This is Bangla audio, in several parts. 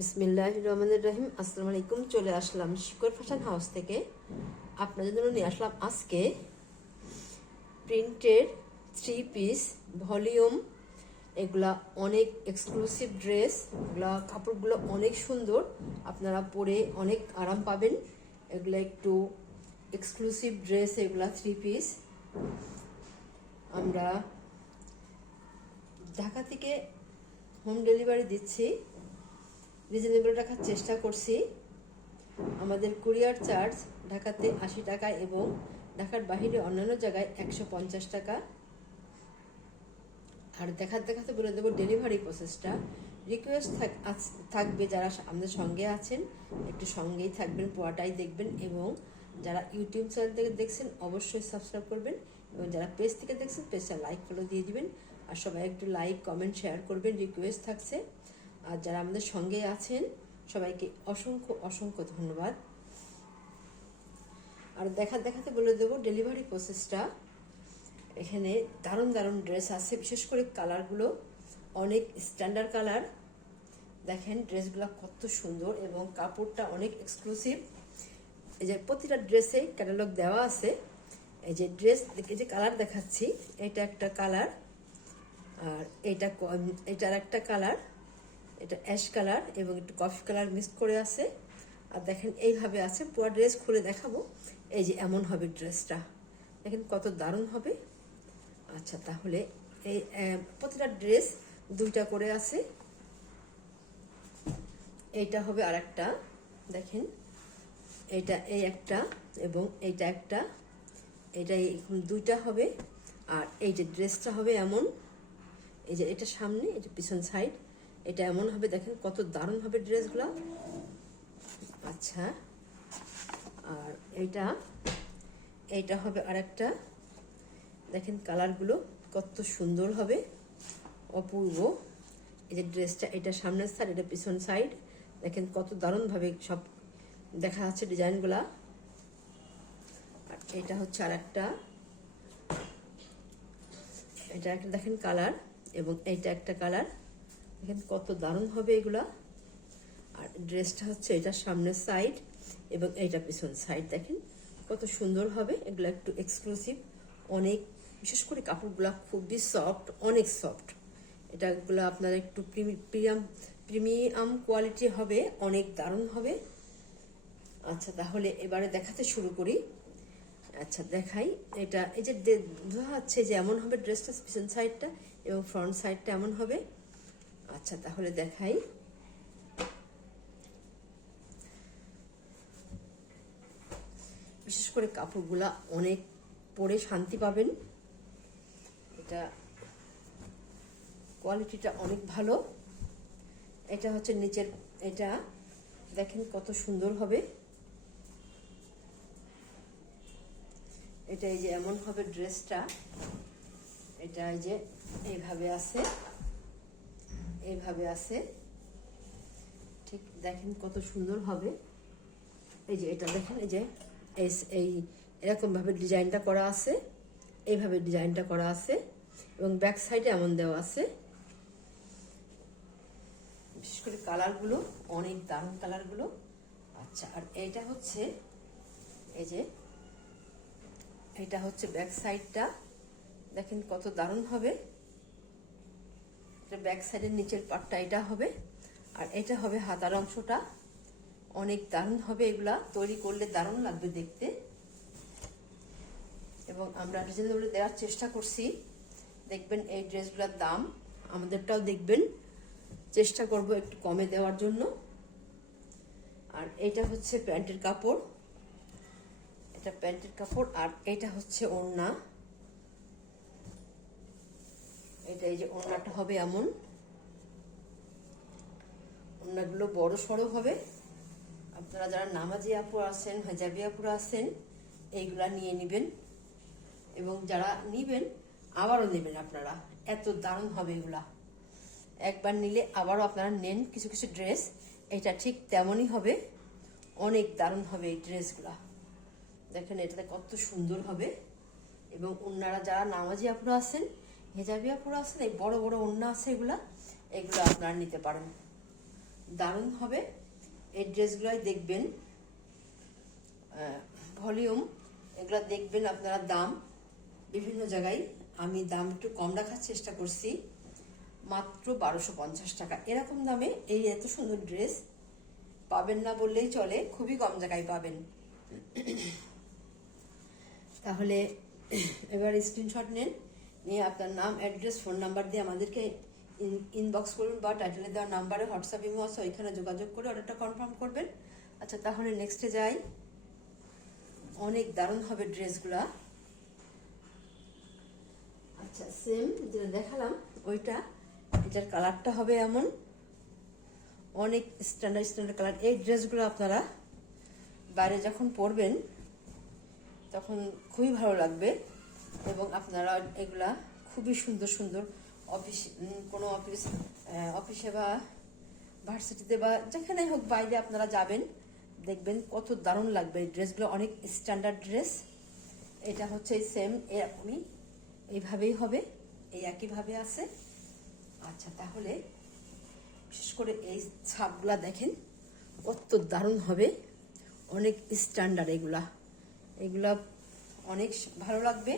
বিসমিল্লাহির রহমানির রহিম। আসসালামু আলাইকুম। চলে আসলাম শিকর ফ্যাশন হাউস থেকে। আপনাদের জন্য নিয়ে আসলাম আজকে প্রিন্টের 3 পিস ভলিউম। এগুলা অনেক এক্সক্লুসিভ ড্রেস। এগুলা কাপড়গুলো অনেক সুন্দর, আপনারা পরে অনেক আরাম পাবেন। এগুলা একটু এক্সক্লুসিভ ড্রেস। এগুলা 3 পিস আমরা ঢাকা থেকে হোম ডেলিভারি দিচ্ছি। রিজনেবল রাখার চেষ্টা করছি। আমাদের কুরিয়ার চার্জ ঢাকাতে 80 টাকা এবং ঢাকার বাহিরে অন্যান্য জায়গায় 150 টাকা। আর দেখাতে বলে দেবো ডেলিভারি প্রসেসটা। রিকোয়েস্ট থাকবে যারা আমাদের সঙ্গে আছেন একটু সঙ্গেই থাকবেন, পুরাটাই দেখবেন। এবং যারা ইউটিউব চ্যানেল থেকে দেখছেন অবশ্যই সাবস্ক্রাইব করবেন, এবং যারা পেজ থেকে দেখছেন পেজটা লাইক ফলো দিয়ে দিবেন। আর সবাই একটু লাইক কমেন্ট শেয়ার করবেন, রিকোয়েস্ট থাকছে। আর যারা আমাদের সঙ্গে আছেন সবাইকে অসংখ্য অসংখ্য ধন্যবাদ। আর দেখাতে বলে দেবো ডেলিভারি প্রসেসটা। এখানে দারুণ দারুণ ড্রেস আছে, বিশেষ করে কালারগুলো অনেক স্ট্যান্ডার্ড কালার। দেখেন ড্রেসগুলো কত সুন্দর এবং কাপড়টা অনেক এক্সক্লুসিভ। এই যে প্রতিটা ড্রেসে ক্যাটালগ দেওয়া আছে। এই যে ড্রেস এই যে কালার দেখাচ্ছি, এটা একটা কালার, আর এটার একটা কালার, এটা অ্যাশ কালার এবং একটু কফি কালার মিক্স করে আছে। আর দেখেন এইভাবে আছে। পুরো ড্রেস খুলে দেখাবো। এই যে এমন হবে ড্রেসটা, দেখেন কত দারুণ হবে। আচ্ছা, তাহলে এই প্রতিটা ড্রেস দুইটা করে আছে। এইটা হবে আর একটা, দেখেন এইটা এই একটা এবং এইটা একটা, এটা দুইটা হবে। আর এই যে ড্রেসটা হবে এমন, এই যে এটা সামনে, এটা পিছন সাইড, এটা এমন হবে। দেখেন কত দারুণ হবে ড্রেসগুলো। আচ্ছা, আর এইটা হবে আর একটা। দেখেন কালারগুলো কত সুন্দর হবে, অপূর্ব। এই যে ড্রেসটা, এটা সামনের সাইড, এটা পিছন সাইড। দেখেন কত দারুণভাবে সব দেখা যাচ্ছে ডিজাইনগুলা। আর এটা হচ্ছে আর একটা, এটা একটা দেখেন কালার এবং এইটা একটা কালার। দেখেন কত দারুণ হবে এগুলা। আর ড্রেসটা হচ্ছে এটা সামনের সাইড এবং এইটা পিছন সাইড। দেখেন কত সুন্দর হবে। এগুলো একটু এক্সক্লুসিভ অনেক, বিশেষ করে কাপড়গুলো খুবই সফট, অনেক সফট। এটাগুলো আপনার একটু প্রিমিয়াম কোয়ালিটি হবে, অনেক দারুণ হবে। আচ্ছা, তাহলে এবারে দেখাতে শুরু করি। আচ্ছা দেখাই। এটা এই যে বোঝা যাচ্ছে যে এমন হবে ড্রেসটা, পিছন সাইডটা এবং ফ্রন্ট সাইডটা এমন হবে। আচ্ছা, তাহলে দেখাই। বিশেষ করে কাপড়গুলা অনেক পরে শান্তি পাবেন। এটা কোয়ালিটিটা অনেক ভালো। এটা হচ্ছে নিচের, এটা দেখেন কত সুন্দর হবে। এটা এই যে এমন হবে ড্রেসটা। এটা এই যে এইভাবে আছে, এইভাবে আছে, ঠিক দেখেন কত সুন্দর হবে। এই যে এটা দেখেন, এই যে এই এরকম ভাবে ডিজাইনটা করা আছে, এইভাবে ডিজাইনটা করা আছে এবং ব্যাক সাইডে এমন দেওয়া আছে। বিশেষ করে কালারগুলো অনেক দারুণ কালারগুলো। আচ্ছা, আর এইটা হচ্ছে এই যে এটা হচ্ছে ব্যাক সাইডটা। দেখেন কত দারুণ হবে। এটা ব্যাক সাইডের নিচের পার্টটা এটা হবে, আর এটা হবে হাতার অংশটা। অনেক দারুণ হবে, এগুলা তৈরি করলে দারুণ লাগবে দেখতে। এবং আমরা রিজনেবল দেওয়ার চেষ্টা করছি। দেখবেন এই ড্রেসগুলোর দাম, আমাদেরটাও দেখবেন, চেষ্টা করব একটু কমে দেওয়ার জন্য। আর এটা হচ্ছে প্যান্টের কাপড়, এটা প্যান্টের কাপড়। আর এটা হচ্ছে ওড়না। এটা এই যে ওড়নাটা হবে এমন, ওড়নাগুলো বড় সড়ো হবে। আপনারা যারা নামাজি আপু আছেন, হাজাবি আপুরা আছেন, এইগুলা নিয়ে নেবেন। এবং যারা নিবেন আবারও নেবেন আপনারা, এত দারুণ হবে এগুলা। একবার নিলে আবারও আপনারা নেন কিছু কিছু ড্রেস। এটা ঠিক তেমনই হবে, অনেক দারুণ হবে এই ড্রেসগুলা। দেখেন এটাতে কত সুন্দর হবে। এবং ওড়নারা যারা নামাজি আপুরা আছেন, হেজাবি আপুরা আছেন, এই বড় বড় ওড়না আছে, এগুলো আপনারা নিতে পারেন। দারুণ হবে। এই ড্রেসগুলোই দেখবেন ভলিউম, এগুলো দেখবেন আপনারা দাম বিভিন্ন জায়গায়, আমি দাম একটু কম রাখার চেষ্টা করছি, মাত্র 1250 টাকা। এরকম দামে এই এত সুন্দর ড্রেস পাবেন না বললেই চলে, খুবই কম জায়গায় পাবেন। তাহলে এবার স্ক্রিনশট নেন, নিয়ে আপনার নাম, অ্যাড্রেস, ফোন নাম্বার দিয়ে আমাদেরকে ইনবক্স করুন বা টাইটেলে দেওয়া নাম্বারে হোয়াটসঅ্যাপ ইমো আছে, ওইখানে যোগাযোগ করে অর্ডারটা কনফার্ম করবেন। আচ্ছা তাহলে নেক্সটে যাই। অনেক দারুণ হবে ড্রেসগুলা। আচ্ছা সেম যেটা দেখালাম ওইটা, এটার কালারটা হবে এমন, অনেক স্ট্যান্ডার্ড কালার। এই ড্রেসগুলো আপনারা বাইরে যখন পরবেন তখন খুবই ভালো লাগবে, এবং আপনারা এগুলা খুবই সুন্দর সুন্দর কোনো অফিসে বা ভার্সিটিতে বা যেখানে হোক বাইরে আপনারা যাবেন, দেখবেন কত দারুণ লাগবে। এই ড্রেসগুলো অনেক স্ট্যান্ডার্ড ড্রেস। এটা হচ্ছে সেম এরকমই, এইভাবেই হবে, এই একইভাবে আছে। আচ্ছা তাহলে বিশেষ করে এই ছাপগুলা দেখেন কত দারুণ হবে, অনেক স্ট্যান্ডার্ড এগুলা অনেক ভালো লাগবে।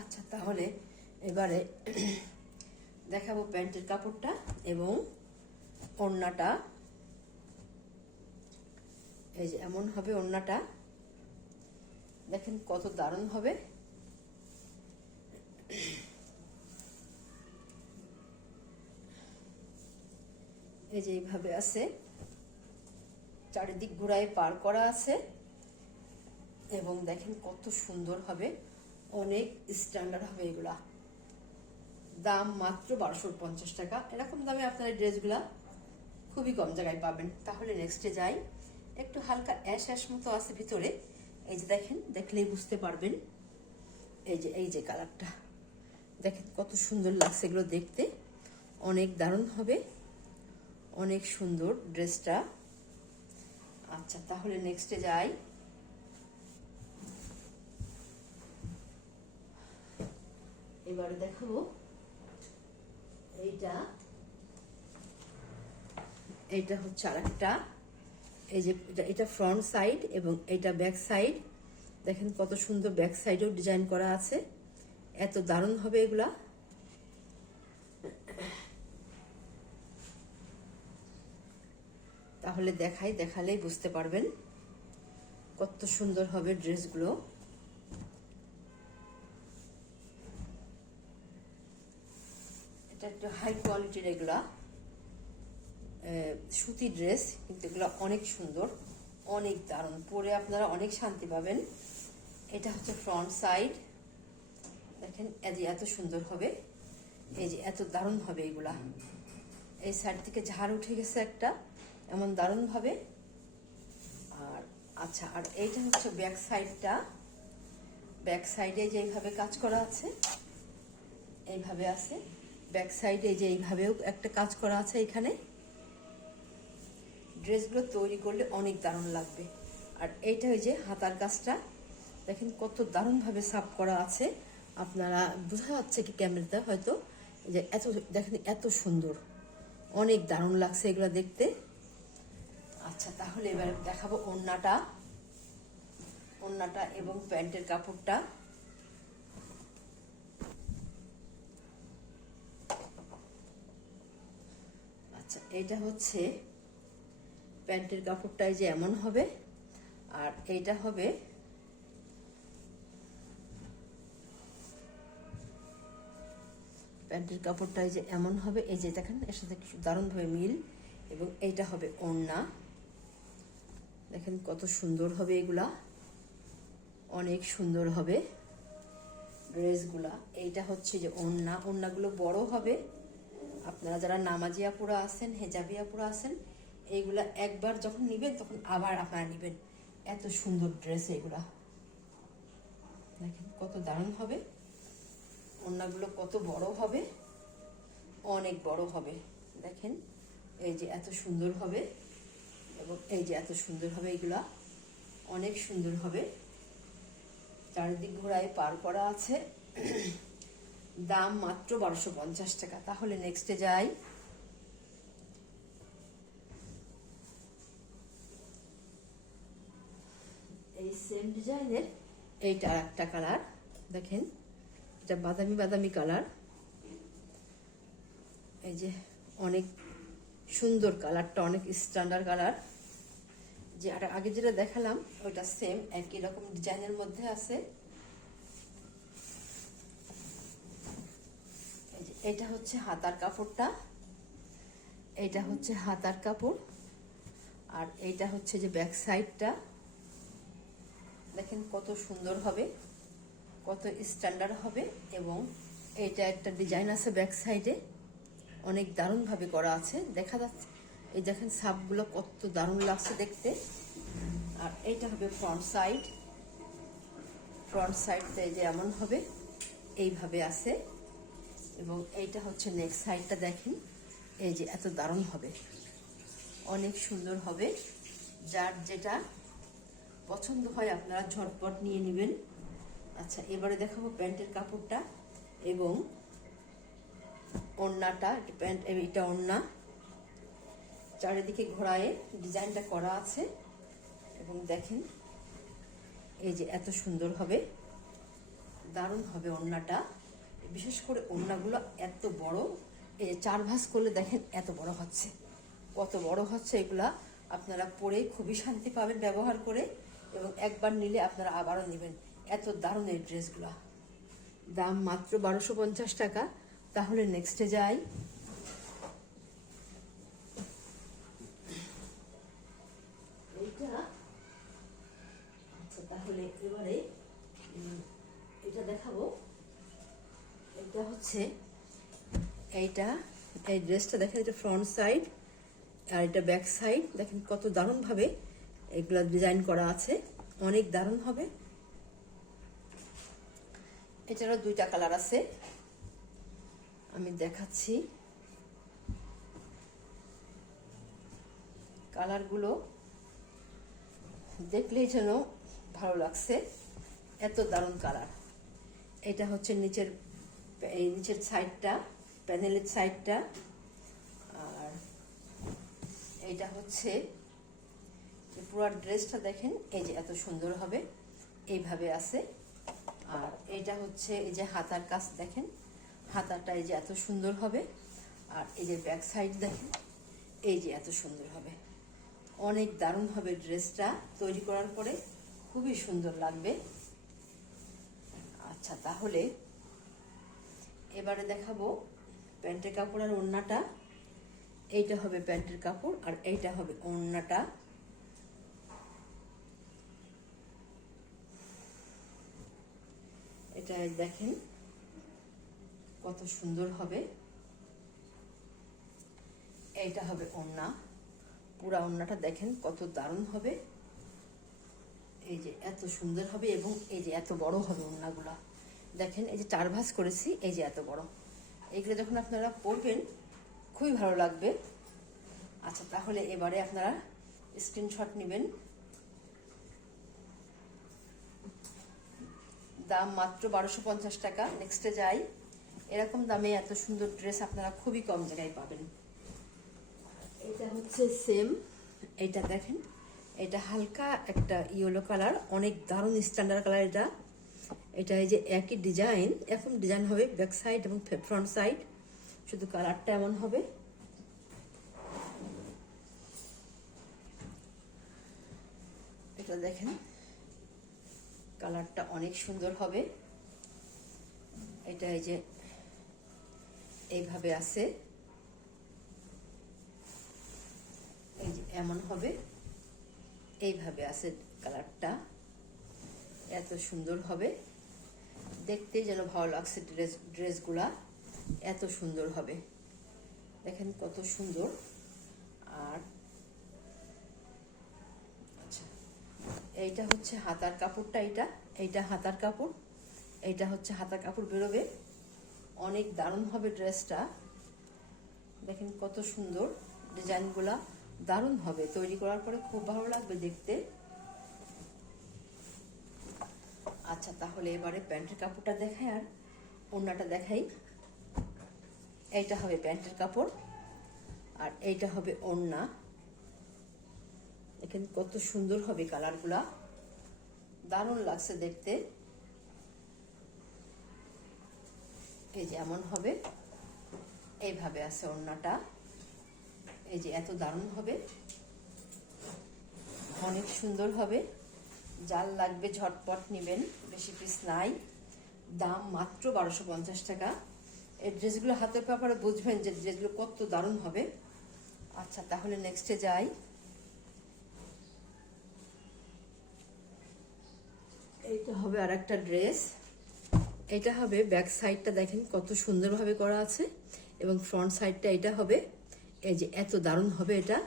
আচ্ছা তাহলে এবারে দেখাবো প্যান্টের কাপড়টা এবং ওড়নাটা। এই যে এমন হবে ওড়নাটা, দেখেন কত দারুণ হবে। এই যে এইভাবে আছে, চারিদিক ঘুরায় পার করা আছে, এবং দেখেন কত সুন্দর হবে, অনেক স্ট্যান্ডার্ড হবে এগুলা। দাম মাত্র 1250 টাকা। এরকম দামে আপনারা ড্রেসগুলা খুবই কম জায়গায় পাবেন। তাহলে নেক্সটে যাই। একটু হালকা অ্যাশ মতো আছে ভিতরে, এই যে দেখেন, দেখলেই বুঝতে পারবেন। এই যে কালারটা দেখেন কত সুন্দর লাগছে, এগুলো দেখতে অনেক দারুণ হবে, অনেক সুন্দর ড্রেসটা। আচ্ছা তাহলে নেক্সটে যাই। এবারে দেখাবো এইটা হচ্ছে আরেকটা। এই যে এটা ফ্রন্ট সাইড এবং এটা ব্যাক সাইড, দেখেন কত সুন্দর ব্যাক সাইডেও ডিজাইন করা আছে, এত দারুণ হবে এগুলা। তাহলে দেখালেই বুঝতে পারবেন কত সুন্দর হবে ড্রেসগুলো। এটা একটু হাই কোয়ালিটির এগুলা সুতি ড্রেস, কিন্তু এগুলো অনেক সুন্দর, অনেক দারুণ, পরে আপনারা অনেক শান্তি পাবেন। এটা হচ্ছে ফ্রন্ট সাইড, দেখেন এত সুন্দর হবে, এই যে এত দারুণ হবে এগুলা। এই সাইড থেকে ঝাড় উঠে গেছে একটা, এমন দারুণ ভাবে। আর আচ্ছা, আর এইটা হচ্ছে ব্যাক সাইডটা, ব্যাক সাইডে যেইভাবে কাজ করা আছে এইভাবে আছে, ব্যাক সাইডে যে এইভাবেও একটা কাজ করা আছে এখানে। ড্রেসগুলো তৈরি করলে অনেক দারুণ লাগবে। আর এইটা ওই যে হাতার কাজটা, দেখেন কত দারুণভাবে সাফ করা আছে, আপনারা বোঝা যাচ্ছে কি ক্যামেরাতে হয়তো, যে এত দেখেন এত সুন্দর, অনেক দারুণ লাগছে এগুলো দেখতে। আচ্ছা তাহলে এবার দেখাবো ওড়নাটা এবং প্যান্টের কাপড়টা। আচ্ছা এইটা হচ্ছে প্যান্টের কাপড়টাই যে এমন হবে, আর এইটা হবে প্যান্টের কাপড়টাই যে এমন হবে, এই যে দেখেন এর সাথে দারুণভাবে মিল। এবং এইটা হবে ওড়না, দেখেন কত সুন্দর হবে এগুলা, অনেক সুন্দর হবে ড্রেসগুলা। এইটা হচ্ছে যে ওড়নাগুলো বড় হবে। আপনারা যারা নামাজি আপুরা আছেন, হেজাবি আপুরা আছেন, এইগুলা একবার যখন নিবেন তখন আবার আপনারা নিবেন, এত সুন্দর ড্রেস এগুলা। দেখেন কত দারুণ হবে, ওড়নাগুলো কত বড় হবে, অনেক বড় হবে। দেখেন এই যে এত সুন্দর হবে, এবং এই যে এত সুন্দর হবে, এগুলা অনেক সুন্দর হবে। চারিদিক ঘোড়ায় পার করা আছে, দাম মাত্র 1250 টাকা। তাহলে নেক্সটে যাই। সেম ডিজাইনের এইটা আর একটা কালার, দেখেন এটা বাদামি বাদামি কালার। এই যে অনেক সুন্দর কালারটা, অনেক স্ট্যান্ডার্ড কালার। যে আর আগে যেটা দেখালাম ওইটা সেম একই রকম ডিজাইনের মধ্যে আছে। এটা হচ্ছে হাতার কাপড়টা, এটা হচ্ছে হাতার কাপড়, আর এইটা হচ্ছে যে ব্যাক সাইডটা। দেখেন কত সুন্দর হবে, কত স্ট্যান্ডার্ড হবে। এবং এইটা একটা ডিজাইন আছে ব্যাক সাইডে, অনেক দারুণভাবে করা আছে, দেখা যাচ্ছে। এই দেখেন সাপগুলো কত দারুণ লাগছে দেখতে। আর এইটা হবে ফ্রন্ট সাইড, ফ্রন্ট সাইডটা এই যে এমন হবে, এইভাবে আছে। এবং এইটা হচ্ছে নেক্সট সাইডটা, দেখেন এই যে এত দারুণ হবে, অনেক সুন্দর হবে। যার যেটা পছন্দ হয় আপনারা ঝটপট নিয়ে নেবেন। আচ্ছা, এবারে দেখাবো প্যান্টের কাপড়টা এবং ওড়নাটা। প্যান্ট, এটা ওড়না, চারিদিকে ঘোরায় ডিজাইনটা করা আছে। এবং দেখেন এই যে এত সুন্দর হবে, দারুণ হবে ওড়নাটা। বিশেষ করে ওড়নাগুলো এত বড়, এই 4 ভাঁজ করলে দেখেন এত বড় হচ্ছে, কত বড় হচ্ছে। এগুলা আপনারা পরে খুবই শান্তি পাবেন ব্যবহার করে, এবং একবার নিলে আপনারা আবারও নেবেন। এত দারুণ এই ড্রেসগুলা, দাম মাত্র 1250 টাকা। তাহলে নেক্সটে যাই। এইটা আচ্ছা, তাহলে এবারে এটা দেখাবো। এটা হচ্ছে এইটা, এই ড্রেসটা দেখেন, এটা ফ্রন্ট সাইড আর এটা ব্যাক সাইড। দেখেন কত দারুণ ভাবে এগুলা ডিজাইন করা আছে, অনেক দারুণ হবে। এটারও 2টা কালার আছে, আমি দেখাচ্ছি। কালারগুলো দেখলেই যেন ভালো লাগছে, এত দারুণ কালার। এটা হচ্ছে নিচের, এই নিচের সাইডটা, প্যানেলের সাইডটা। আর এইটা হচ্ছে পুরো ড্রেসটা, দেখেন এই যে এত সুন্দর হবে, এইভাবে আছে। আর এইটা হচ্ছে এই যে হাতার কাজ, দেখেন হাতাটা এই যে এত সুন্দর হবে। আর এই যে ব্যাক সাইড দেখেন এই যে এত সুন্দর হবে, অনেক দারুণ হবে ড্রেসটা। তৈরি করার পরে খুবই সুন্দর লাগবে। আচ্ছা, তাহলে এবারে দেখাবো প্যান্টের কাপড় আর ওড়নাটা। এইটা হবে প্যান্টের কাপড় আর এইটা হবে ওড়নাটা। এটা দেখেন কত সুন্দর হবে। এইটা হবে ওড়না, পুরা ওড়নাটা দেখেন কত দারুণ হবে। এই যে এত সুন্দর হবে, এবং এই যে এত বড় হবে ওড়নাগুলা। দেখেন এই যে 4 ভাঁজ করেছি, এই যে এত বড়। এইগুলো যখন আপনারা পরবেন খুবই ভালো লাগবে। আচ্ছা, তাহলে এবারে আপনারা স্ক্রিনশট নেবেন। দাম মাত্র 1250 টাকা। নেক্সটে যাই। এরকম দামে এত সুন্দর ড্রেস আপনারা খুবই কম জায়গায় পাবেন। এটা হচ্ছে সেম, এটা দেখেন, এটা হালকা একটা ইয়েলো কালার, অনেক দারুণ স্ট্যান্ডার্ড কালার। এটা এই যে একই ডিজাইন, এরকম ডিজাইন হবে ব্যাক সাইড এবং ফ্রন্ট সাইড, শুধু কালারটা এমন হবে। এটা দেখেন কালারটা অনেক সুন্দর হবে। এটা এই যে এইভাবে আছে, এই যে এমন হবে, এইভাবে আছে কালারটা, এত সুন্দর হবে দেখতে, যেন ভালো লাগছে। ড্রেসগুলা এত সুন্দর হবে, দেখেন কত সুন্দর। আর আচ্ছা, এইটা হচ্ছে হাতার কাপড়টা, এইটা হাতার কাপড়, এইটা হচ্ছে হাতার কাপড় বেরোবে, অনেক দারুণ হবে ড্রেসটা। দেখেন কত সুন্দর ডিজাইনগুলা, দারুণ হবে তৈরি করার পরে, খুব ভালো লাগবে দেখতে। আচ্ছা, তাহলে এবারে প্যান্টের কাপড়টা দেখাই আর ওড়নাটা দেখাই। এইটা হবে প্যান্টের কাপড় আর এইটা হবে ওড়না। দেখেন কত সুন্দর হবে কালারগুলা, দারুণ লাগছে দেখতে। এই যে এমন হবে, এইভাবে আছে ওড়নাটা। এই যে এত দারুণ হবে, অনেক সুন্দর হবে। যার লাগবে ঝটপট নেবেন, বেশি পিস নাই। দাম মাত্র 1250 টাকা। এই ড্রেসগুলো হাতের ব্যাপারে বুঝবেন যে ড্রেসগুলো কত দারুণ হবে। আচ্ছা, তাহলে নেক্সটে যাই। এইটা হবে আর একটা ড্রেস। এটা হবে ব্যাক সাইডটা দেখেন কত সুন্দরভাবে করা আছে, এবং ফ্রন্ট সাইডটা এটা হবে। এই যে এত দারুণ হবে এটা।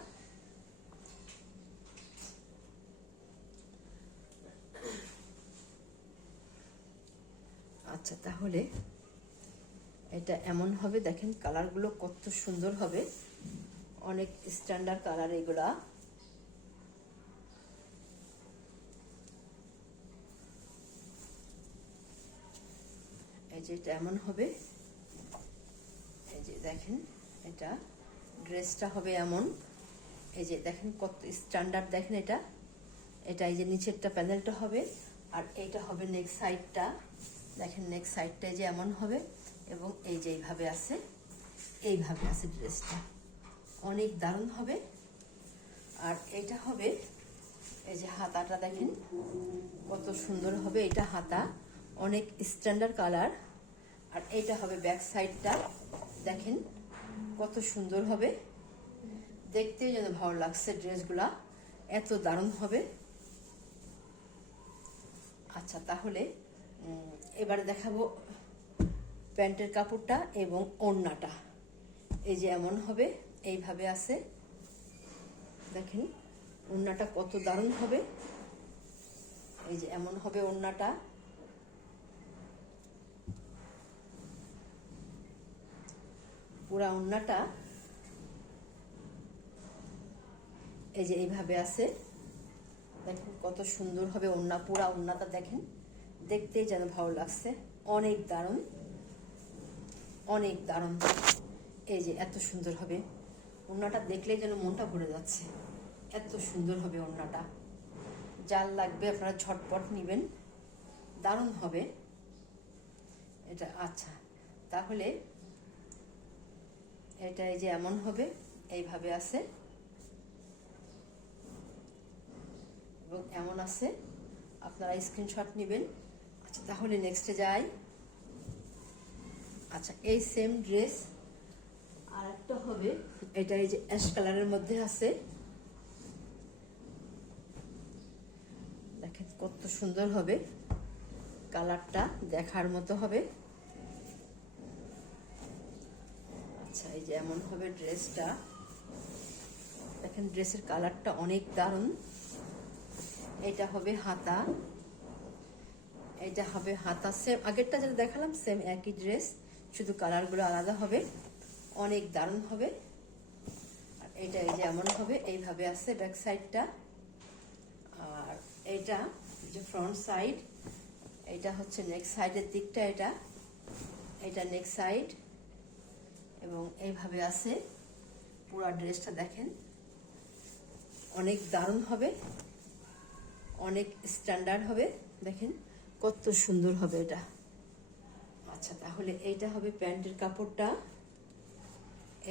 আচ্ছা, তাহলে এটা এমন হবে, দেখেন কালারগুলো কত সুন্দর হবে, অনেক স্ট্যান্ডার্ড কালার এগুলা। এই যে এটা এমন হবে, এই যে দেখেন এটা ড্রেসটা হবে এমন। এই যে দেখেন কত স্ট্যান্ডার্ড, দেখেন এটা। এটা এই যে নিচেরটা প্যানেলটা হবে, আর এইটা হবে নেক সাইডটা। দেখেন নেক সাইডটা যে এমন হবে, এবং এই যে এইভাবে আছে, এইভাবে আছে ড্রেসটা, অনেক দারুণ হবে। আর এটা হবে, এই যে হাতাটা দেখেন কত সুন্দর হবে, এটা হাতা অনেক স্ট্যান্ডার্ড কালার। আর এইটা হবে ব্যাক সাইডটা, দেখেন কত সুন্দর হবে, দেখতেই যেন ভালো লাগছে ড্রেসগুলা, এত দারুণ হবে। আচ্ছা, তাহলে এবারে দেখাবো প্যান্টের কাপড়টা এবং ওড়নাটা। এই যে এমন হবে, এইভাবে আছে, দেখেন ওড়নাটা কত দারুণ হবে। এই যে এমন হবে ওড়নাটা, পুরা ওড়নাটা এই যে এইভাবে আছে, দেখেন কত সুন্দর হবে ওড়না, পুরা ওড়নাটা দেখেন, দেখতেই যেন ভালো লাগছে, অনেক দারুণ, অনেক দারুণ। এই যে এত সুন্দর হবে ওড়নাটা, দেখলেই যেন মনটা ভরে যাচ্ছে, এত সুন্দর হবে ওড়নাটা। যার লাগবে আপনারা ঝটপট নেবেন, দারুণ হবে এটা। আচ্ছা, তাহলে এটা এই যে এমন হবে, এইভাবে আছে এবং এমন আছে, আপনারা স্ক্রিনশট নেবেন। আচ্ছা, তাহলে নেক্সটে যাই। আচ্ছা, এই সেম ড্রেস আর একটা হবে, এটা এই যে অ্যাশ কালারের মধ্যে আছে, দেখেন কত সুন্দর হবে, কালারটা দেখার মতো হবে। আচ্ছা, এই যে এমন হবে ড্রেসটা, দেখেন ড্রেসের কালারটা অনেক দারুণ। এটা হবে হাতা, এটা হবে হাতা, সেম আগেরটা যেটা দেখালাম সেম একই ড্রেস, শুধু কালারগুলো আলাদা হবে, অনেক দারুণ হবে। আর এটা এই যে এমন হবে, এইভাবে আছে ব্যাক সাইডটা। আর এইটা যে ফ্রন্ট সাইড, এটা হচ্ছে নেক সাইডের দিকটা, এটা এটা নেক সাইড, এবং এইভাবে আছে পুরো ড্রেসটা, দেখেন অনেক দারুণ হবে, অনেক স্ট্যান্ডার্ড হবে, দেখেন কত সুন্দর হবে এটা। আচ্ছা, তাহলে এইটা হবে প্যান্টের কাপড়টা,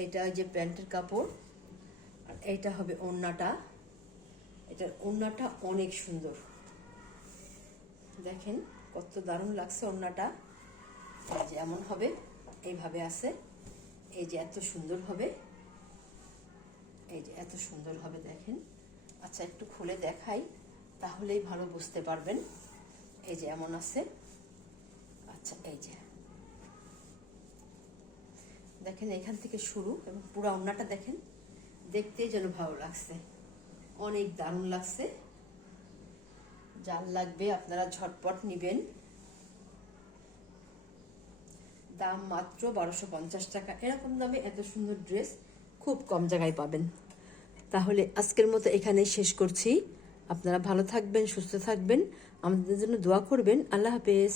এইটা যে প্যান্টের কাপড়, আর এইটা হবে ওড়নাটা। এটার ওড়নাটা অনেক সুন্দর, দেখেন কত দারুণ লাগছে ওড়নাটা। এই যে এমন হবে, এইভাবে আছে, এই যে এত সুন্দর হবে, এই যে এত সুন্দর হবে, দেখেন। আচ্ছা, একটু খুলে দেখাই, তাহলেই ভালো বুঝতে পারবেন। এই যে এমন আছে। আচ্ছা, এই যে দেখেন এখান থেকে শুরু, এবং পুরো ওড়নাটা দেখেন, দেখতেই যেন ভালো লাগছে, অনেক দারুণ লাগছে। যার লাগবে আপনারা ঝটপট নেবেন, দাম মাত্র 1250 টাকা। এরকম দামে এত সুন্দর ড্রেস খুব কম জায়গায় পাবেন। তাহলে আজকের মতো এখানেই শেষ করছি। আপনারা ভালো থাকবেন, সুস্থ থাকবেন, আমাদের জন্য দোয়া করবেন। আল্লাহ হাফেজ।